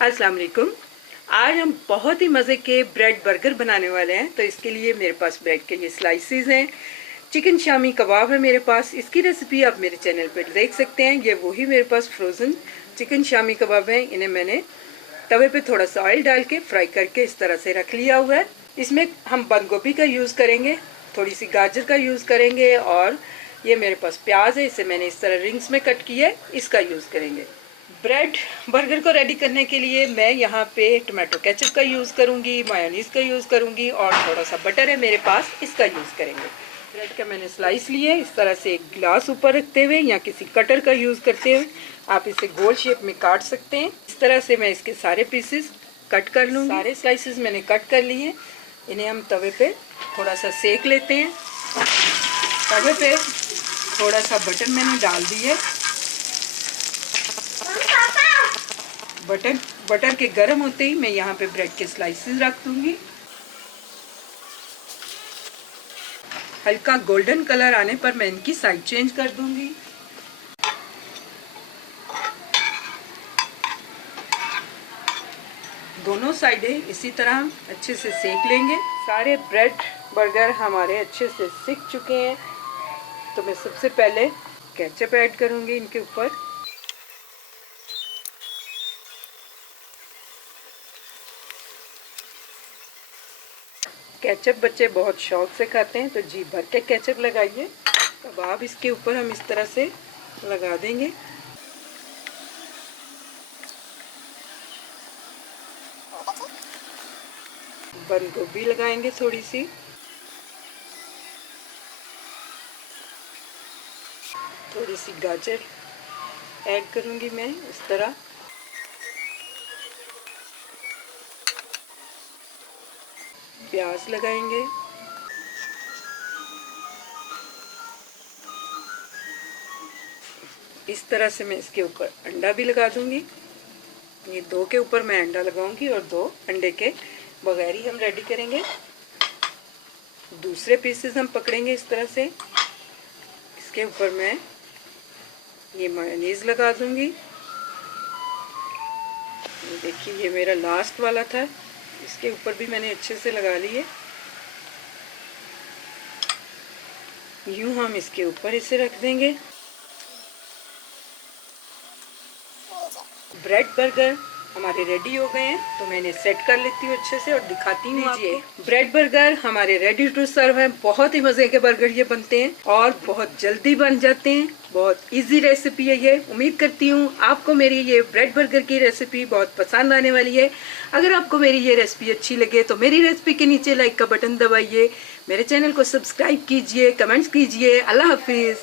अस्सलाम वालेकुम। आज हम बहुत ही मज़े के ब्रेड बर्गर बनाने वाले हैं। तो इसके लिए मेरे पास ब्रेड के ये स्लाइसेस हैं। चिकन शामी कबाब है मेरे पास। इसकी रेसिपी आप मेरे चैनल पर देख सकते हैं। ये वही मेरे पास फ्रोज़न चिकन शामी कबाब हैं। इन्हें मैंने तवे पे थोड़ा सा ऑयल डाल के फ्राई करके इस तरह से रख लिया हुआ है। इसमें हम बंद गोभी का यूज़ करेंगे, थोड़ी सी गाजर का यूज़ करेंगे, और ये मेरे पास प्याज है, इसे मैंने इस तरह रिंग्स में कट किया है, इसका यूज़ करेंगे। ब्रेड बर्गर को रेडी करने के लिए मैं यहाँ पे टमाटो केचप का यूज़ करूँगी, मायोनीज़ का यूज़ करूँगी, और थोड़ा सा बटर है मेरे पास, इसका यूज़ करेंगे। ब्रेड का मैंने स्लाइस लिए, इस तरह से एक गिलास ऊपर रखते हुए या किसी कटर का यूज़ करते हुए आप इसे गोल शेप में काट सकते हैं। इस तरह से मैं इसके सारे पीसेस कट कर लूँगी। सारे स्लाइसेस मैंने कट कर लिए। इन्हें हम तवे पे थोड़ा सा सेक लेते हैं। तवे पे थोड़ा सा बटर मैंने डाल दिया। बटर के गर्म होते ही मैं यहाँ पे ब्रेड के स्लाइसेस रख दूंगी। हल्का गोल्डन कलर आने पर मैं इनकी साइड चेंज कर दूंगी। दोनों साइडें इसी तरह अच्छे से सेक लेंगे। सारे ब्रेड बर्गर हमारे अच्छे से सिक चुके हैं। तो मैं सबसे पहले केचप ऐड करूंगी इनके ऊपर। केचप बच्चे बहुत शौक से खाते हैं, तो जी भर के केचप लगाइए। कबाब इसके ऊपर हम इस तरह से लगा देंगे। बंद गोभी लगाएंगे थोड़ी सी। थोड़ी सी गाजर ऐड करूंगी मैं इस तरह। प्याज लगाएंगे। इस तरह से मैं इसके ऊपर अंडा भी लगा दूंगी। ये दो के ऊपर मैं अंडा लगाऊंगी और दो अंडे के बगैर ही हम रेडी करेंगे। दूसरे पीसेस हम पकड़ेंगे इस तरह से। इसके ऊपर मैं ये मायोनीज लगा दूंगी। ये देखिए, ये मेरा लास्ट वाला था, इसके ऊपर भी मैंने अच्छे से लगा लिए। यूं हम इसके ऊपर इसे रख देंगे। ब्रेड बर्गर हमारे रेडी हो गए हैं, तो मैं इन्हें सेट कर लेती हूँ अच्छे से और दिखाती हूँ आपको। ब्रेड बर्गर हमारे रेडी टू सर्व हैं। बहुत ही मज़े के बर्गर ये बनते हैं और बहुत जल्दी बन जाते हैं। बहुत इजी रेसिपी है ये। उम्मीद करती हूँ आपको मेरी ये ब्रेड बर्गर की रेसिपी बहुत पसंद आने वाली है। अगर आपको मेरी ये रेसिपी अच्छी लगे तो मेरी रेसिपी के नीचे लाइक का बटन दबाइए, मेरे चैनल को सब्सक्राइब कीजिए, कमेंट्स कीजिए। अल्लाह हाफिज़।